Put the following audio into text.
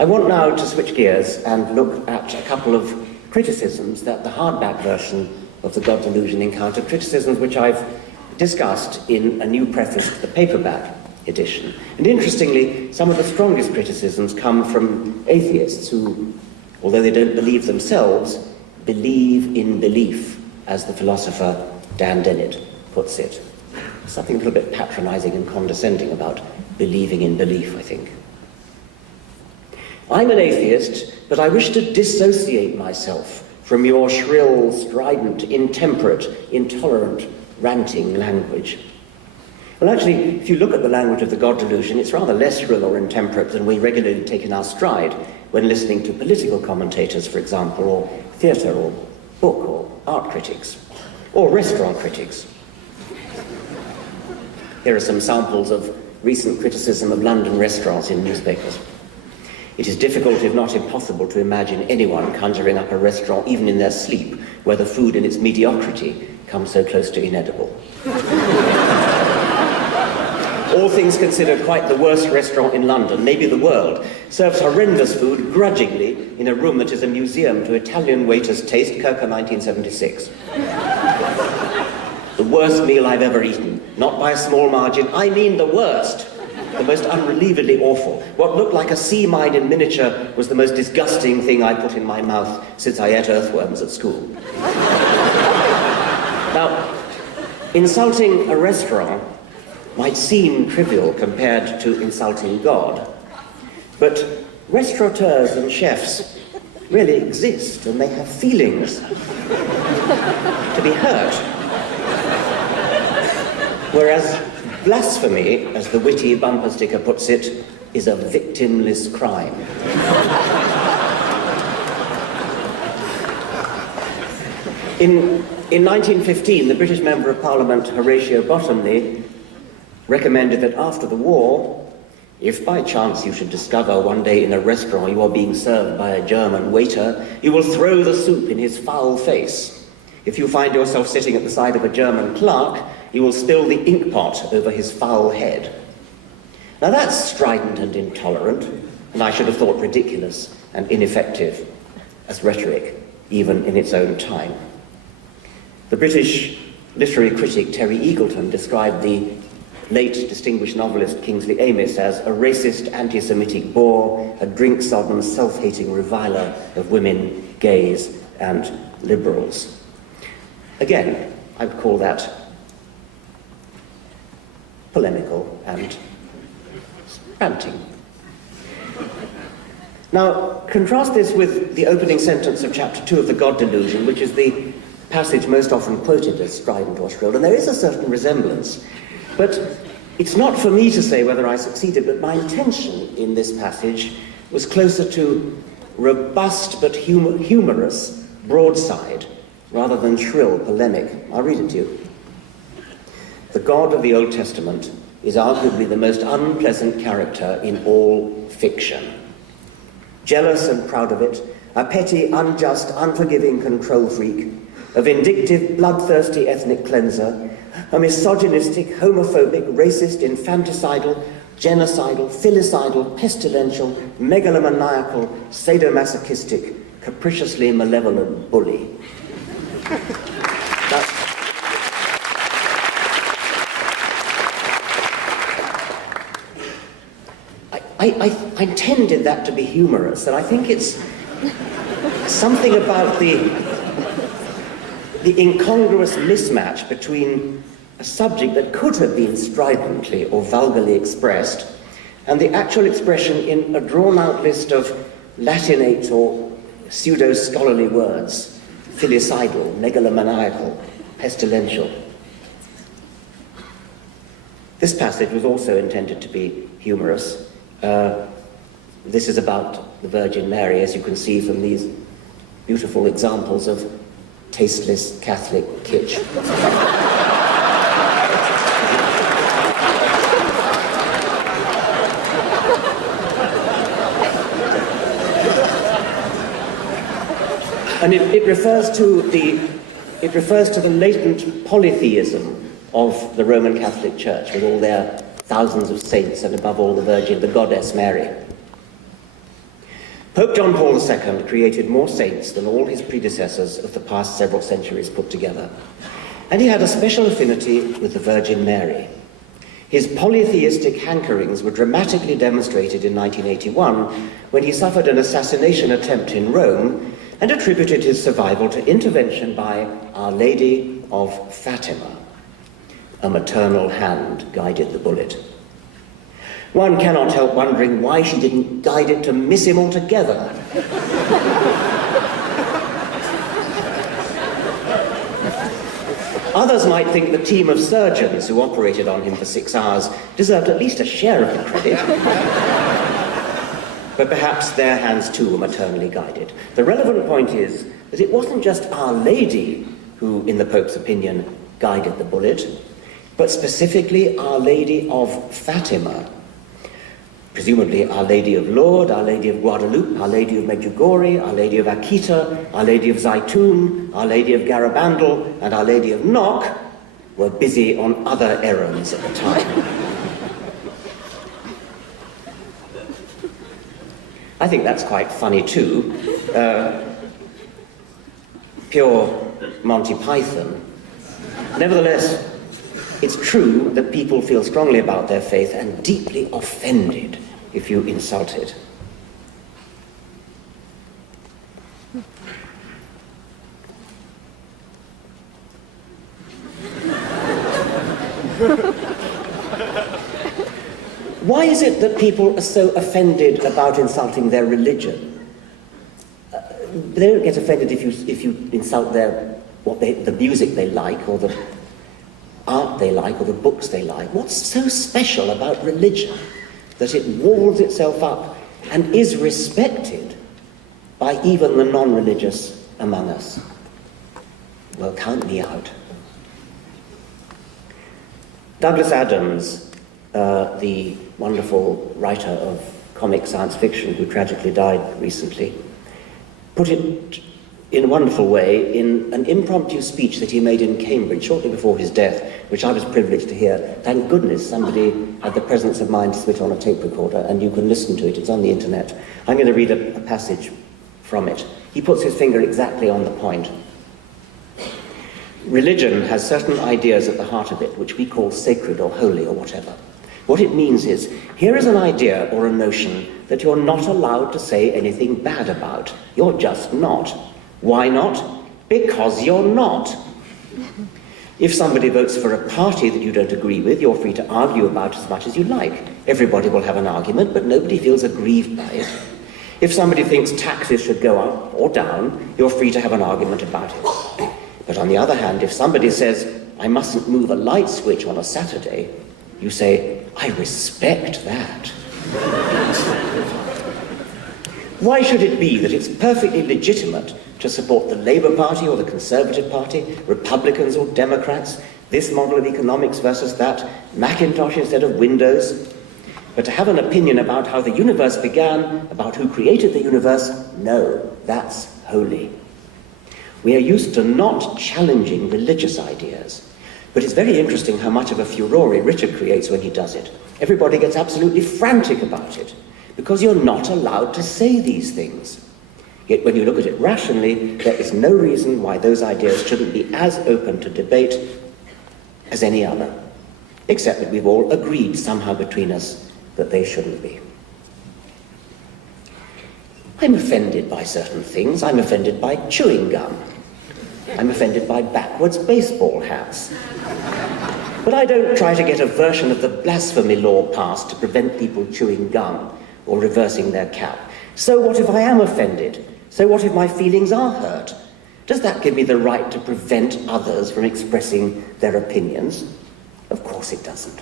I want now to switch gears and look at a couple of criticisms that the hardback version of The God Delusion encountered, criticisms which I've discussed in a new preface to the paperback edition. And interestingly, some of the strongest criticisms come from atheists who, although they don't believe themselves, believe in belief, as the philosopher Dan Dennett puts it. Something a little bit patronizing and condescending about believing in belief, I think. I'm an atheist, but I wish to dissociate myself from your shrill, strident, intemperate, intolerant, ranting language. Well, actually, if you look at the language of the God Delusion, it's rather less shrill or intemperate than we regularly take in our stride when listening to political commentators, for example, or theatre, or book, or art critics, or restaurant critics. Here are some samples of recent criticism of London restaurants in newspapers. It is difficult, if not impossible, to imagine anyone conjuring up a restaurant, even in their sleep, where the food in its mediocrity comes so close to inedible. All things considered, quite the worst restaurant in London, maybe the world, serves horrendous food grudgingly in a room that is a museum to Italian waiters' taste, circa 1976. The worst meal I've ever eaten, not by a small margin, I mean the worst. The most unrelievedly awful. What looked like a sea mine in miniature was the most disgusting thing I put in my mouth since I ate earthworms at school. Now, insulting a restaurant might seem trivial compared to insulting God, but restaurateurs and chefs really exist, and they have feelings to be hurt. Whereas blasphemy, as the witty bumper sticker puts it, is a victimless crime. In 1915, the British Member of Parliament Horatio Bottomley recommended that after the war, if by chance you should discover one day in a restaurant you are being served by a German waiter, you will throw the soup in his foul face. If you find yourself sitting at the side of a German clerk, you will spill the ink pot over his foul head. Now that's strident and intolerant, and I should have thought ridiculous and ineffective as rhetoric, even in its own time. The British literary critic Terry Eagleton described the late distinguished novelist Kingsley Amis as a racist, anti-Semitic bore, a drink-sodden, self-hating reviler of women, gays, and liberals. Again, I would call that polemical and ranting. Now, contrast this with the opening sentence of chapter 2 of The God Delusion, which is the passage most often quoted as strident or shrill, and there is a certain resemblance. But it's not for me to say whether I succeeded, but my intention in this passage was closer to robust but humorous broadside rather than shrill polemic. I'll read it to you. The God of the Old Testament is arguably the most unpleasant character in all fiction. Jealous and proud of it, a petty, unjust, unforgiving control freak, a vindictive, bloodthirsty ethnic cleanser, a misogynistic, homophobic, racist, infanticidal, genocidal, filicidal, pestilential, megalomaniacal, sadomasochistic, capriciously malevolent bully. I intended that to be humorous, and I think it's something about the incongruous mismatch between a subject that could have been stridently or vulgarly expressed and the actual expression in a drawn-out list of Latinate or pseudo-scholarly words: filicidal, megalomaniacal, pestilential. This passage was also intended to be humorous. This is about the Virgin Mary, as you can see from these beautiful examples of tasteless Catholic kitsch. And it refers to the latent polytheism of the Roman Catholic Church, with all their thousands of saints and above all the Virgin, the Goddess Mary. Pope John Paul II created more saints than all his predecessors of the past several centuries put together. And he had a special affinity with the Virgin Mary. His polytheistic hankerings were dramatically demonstrated in 1981 when he suffered an assassination attempt in Rome and attributed his survival to intervention by Our Lady of Fatima. A maternal hand guided the bullet. One cannot help wondering why she didn't guide it to miss him altogether. Others might think the team of surgeons who operated on him for 6 hours deserved at least a share of the credit. But perhaps their hands too were maternally guided. The relevant point is that it wasn't just Our Lady who, in the Pope's opinion, guided the bullet, but specifically Our Lady of Fatima. Presumably Our Lady of Lourdes, Our Lady of Guadalupe, Our Lady of Medjugorje, Our Lady of Akita, Our Lady of Zaitun, Our Lady of Garabandal, and Our Lady of Knock were busy on other errands at the time. I think that's quite funny too. Pure Monty Python. Nevertheless, it's true that people feel strongly about their faith and deeply offended if you insult it. Why is it that people are so offended about insulting their religion? They don't get offended if you insult the music they like, or the art they like, or the books they like. What's so special about religion that it walls itself up and is respected by even the non-religious among us? Well, count me out. Douglas Adams, the wonderful writer of comic science fiction who tragically died recently, put it in a wonderful way in an impromptu speech that he made in Cambridge shortly before his death, which I was privileged to hear. Thank goodness somebody had the presence of mind to switch on a tape recorder, and you can listen to it. It's on the internet. I'm going to read a passage from it. He puts his finger exactly on the point. Religion has certain ideas at the heart of it, which we call sacred or holy or whatever. What it means is, here is an idea or a notion that you're not allowed to say anything bad about. You're just not. Why not? Because you're not. If somebody votes for a party that you don't agree with, you're free to argue about as much as you like. Everybody will have an argument, but nobody feels aggrieved by it. If somebody thinks taxes should go up or down, you're free to have an argument about it. But on the other hand, if somebody says, I mustn't move a light switch on a Saturday, you say, I respect that. Why should it be that it's perfectly legitimate to support the Labour Party or the Conservative Party, Republicans or Democrats, this model of economics versus that, Macintosh instead of Windows, but to have an opinion about how the universe began, about who created the universe? No, that's holy. We are used to not challenging religious ideas. But it's very interesting how much of a furore Richard creates when he does it. Everybody gets absolutely frantic about it, because you're not allowed to say these things. Yet when you look at it rationally, there is no reason why those ideas shouldn't be as open to debate as any other, except that we've all agreed somehow between us that they shouldn't be. I'm offended by certain things. I'm offended by chewing gum. I'm offended by backwards baseball hats. But I don't try to get a version of the blasphemy law passed to prevent people chewing gum or reversing their cap. So what if I am offended? So what if my feelings are hurt? Does that give me the right to prevent others from expressing their opinions? Of course it doesn't.